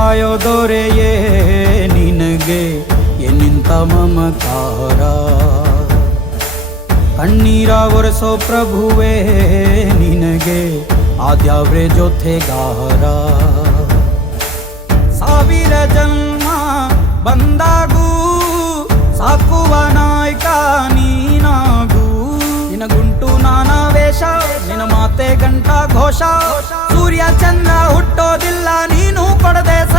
ಕಾಯೋ ದೊರೆಯೇ ನಿನಗೆ ಎನ್ನಿಂತ ಮಮಕಾರ. ಕಣ್ಣೀರ ಒರೆಸೋ ಪ್ರಭುವೇ ನಿನಗೆ ಆದ್ಯಾವ್ರೆ ಜೊತೆಗಾರ. ಸಾವಿರ ಜನ್ಮ ಬಂದಾಗೂ ಸಾಕುವ ನಾಯಕ ನೀನಾಗೂ. ನಿನಗುಂಟು ನಾನಾ ವೇಷ, ನಿನ್ನ ಮಾತೆ ಗಂಟ ಘೋಷ. ಸೂರ್ಯ ಚಂದ್ರ ಹುಟ್ಟೋದಿಲ್ಲ ನೀನು ಕೊಡದೆ